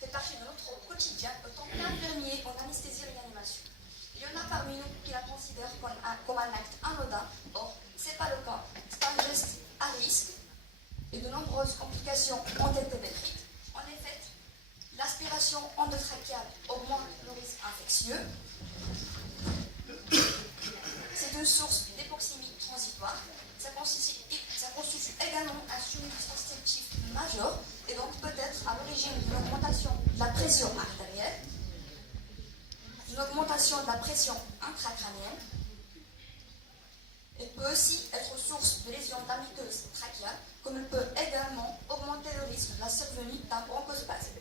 fait partie de notre quotidien en tant qu'infirmier en anesthésie-réanimation. Il y en a parmi nous qui la considèrent comme un acte anodin. Or, ce n'est pas le cas. C'est un geste à risque et de nombreuses complications ont été décrites. En effet, l'aspiration endotrachéale augmente le risque infectieux. C'est une source d'hypoxémie transitoire. Ça constitue également un suivi restrictif majeur et donc peut-être à l'origine d'une augmentation de la pression artérielle, d'une augmentation de la pression intracrânienne, et peut aussi être source de lésions de la muqueuse trachéale, comme elle peut également augmenter le risque de la survenue d'un bronchospasme.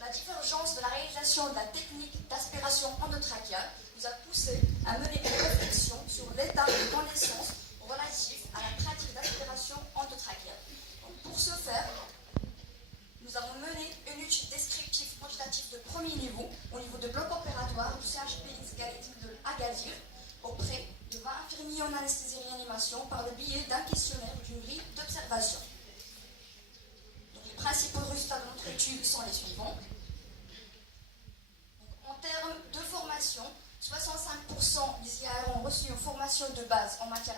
La divergence de la réalisation de la technique d'aspiration endotrachéale nous a poussé à mener une réflexion sur l'état de connaissances relatif à la pratique d'aspiration endotrachéale. Pour ce faire, nous avons mené une étude descriptive quantitative de premier niveau, au niveau de bloc opératoire du CHP Galétique de Agadir, auprès de 20 infirmiers en anesthésie-réanimation par le biais d'un questionnaire d'une grille d'observation. Les principaux résultats de notre étude sont les suivants. En termes de formation, 65% des IAR ont reçu une formation de base en matière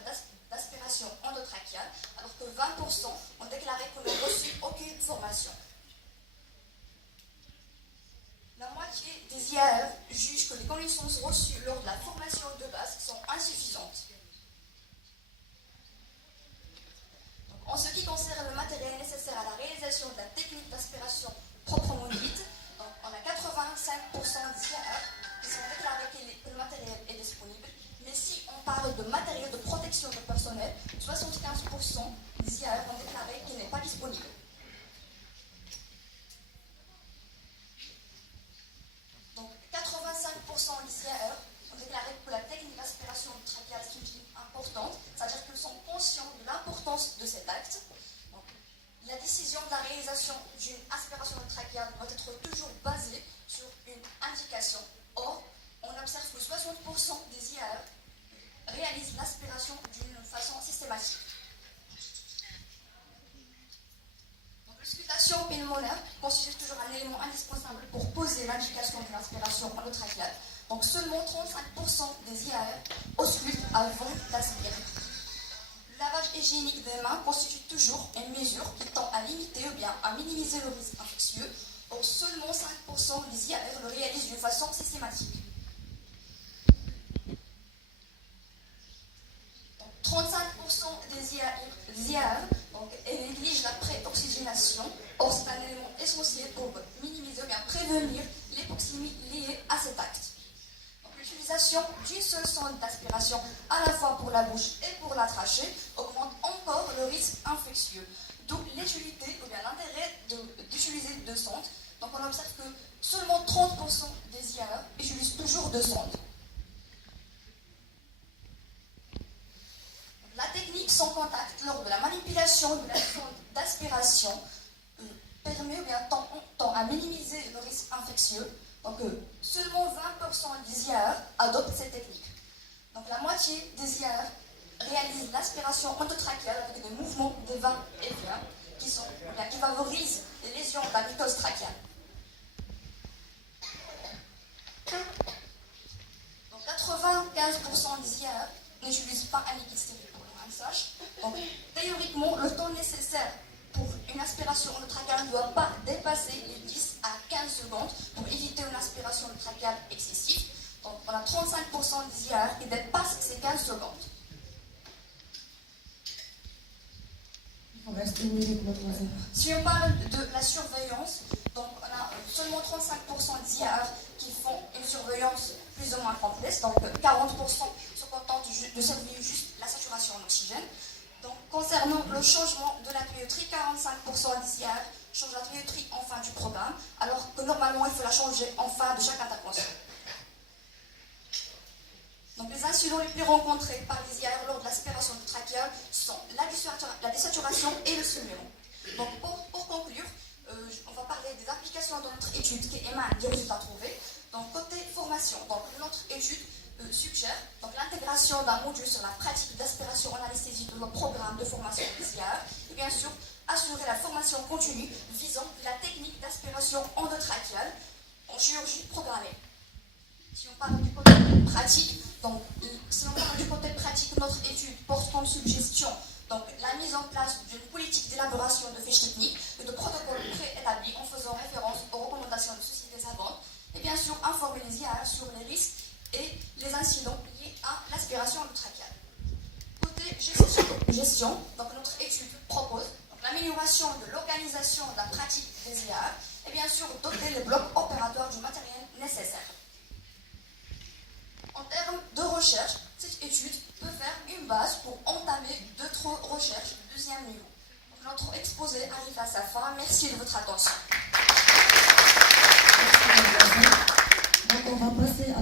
d'aspiration endotrachéale, alors que 20% ont déclaré qu'ils n'ont reçu aucune formation. La moitié des IAR jugent que les connaissances reçues lors de la formation de base sont insuffisantes. En ce qui concerne le matériel nécessaire à la réalisation de la technique d'aspiration proprement dite, on a 85% des IAR qui sont déclarés que le matériel est disponible, mais si on parle de matériel de protection du personnel, 75% des IAR ont déclaré qu'il n'est pas disponible. Donc 85% des IAR ont déclaré que la technique d'aspiration trachéale est une technique importante, c'est-à-dire qu'ils sont conscients de l'importance de cet acte. Donc, la décision de la réalisation d'une aspiration trachéale doit être toujours basée sur une indication. Or, on observe que 60% des IAR réalisent l'aspiration d'une façon systématique. L'auscultation pulmonaire constitue toujours un élément indispensable pour poser l'indication de l'aspiration endotrachéale. Donc seulement 35% des IAR auscultent avant d'aspirer. Le lavage hygiénique des mains constitue toujours une mesure qui tend à limiter ou bien à minimiser le risque infectieux. Or seulement 5% des IAR le réalisent d'une façon systématique. 35% des IAR négligent la pré-oxygénation. Or, c'est un élément essentiel pour minimiser ou bien prévenir l'hypoxémie liée à cet acte. Donc, l'utilisation d'une seule sonde d'aspiration à la fois pour la bouche et pour la trachée augmente encore le risque infectieux. D'où l'utilité ou bien l'intérêt d'utiliser deux sondes. Donc, on observe que seulement 30% des IAR utilisent toujours deux sondes. La technique sans contact lors de la manipulation de la sonde d'aspiration permet ou bien tend à minimiser le risque infectieux. Donc seulement 20% des IAR adoptent cette technique. Donc la moitié des IAR réalisent l'aspiration endotrachéale avec des mouvements de va-et-vient qui favorisent les lésions de la muqueuse trachéale. Donc 95% des IAR n'utilisent pas un liquide stérile. Donc, théoriquement, le temps nécessaire pour une aspiration endotrachéale ne doit pas dépasser les 10 à 15 secondes pour éviter une aspiration endotrachéale excessive. Donc, on a 35% des IAR qui dépassent ces 15 secondes. On reste une minute, mademoiselle. Si on parle de la surveillance, donc on a seulement 35% des IAR qui font une surveillance plus ou moins complexe, donc 40% se contentent de surveiller juste la saturation en oxygène. Donc, concernant le changement de la tuyauterie, 45% des IAR changent la tuyauterie en fin du programme, alors que normalement il faut la changer en fin de chaque intervention. Donc, les incidents les plus rencontrés par les IAR lors de l'aspiration trachéale sont la désaturation et le saignement. Donc, pour conclure, on va parler des applications de notre étude qui émanent des résultats trouvés. Donc, côté formation, donc, notre étude suggère l'intégration d'un module sur la pratique d'aspiration en anesthésie dans le programme de formation des IAR et bien sûr assurer la formation continue visant la technique sûr endotrachiale en chirurgie programmée. Si on parle du côté pratique, notre étude porte comme suggestion donc, la mise en place d'une politique d'élaboration de fiches techniques et de protocoles préétablis en faisant référence aux recommandations de sociétés savantes et bien sûr informer les IAR sur les risques et les incidents liés à l'aspiration endotrachiale. Côté gestion, donc notre étude propose l'amélioration de l'organisation de la pratique des IAR et bien sûr doter les blocs opératoires du matériel nécessaire. En termes de recherche, cette étude peut faire une base pour entamer d'autres recherches de deuxième niveau. Donc, notre exposé arrive à sa fin. Merci de votre attention. Donc on va passer à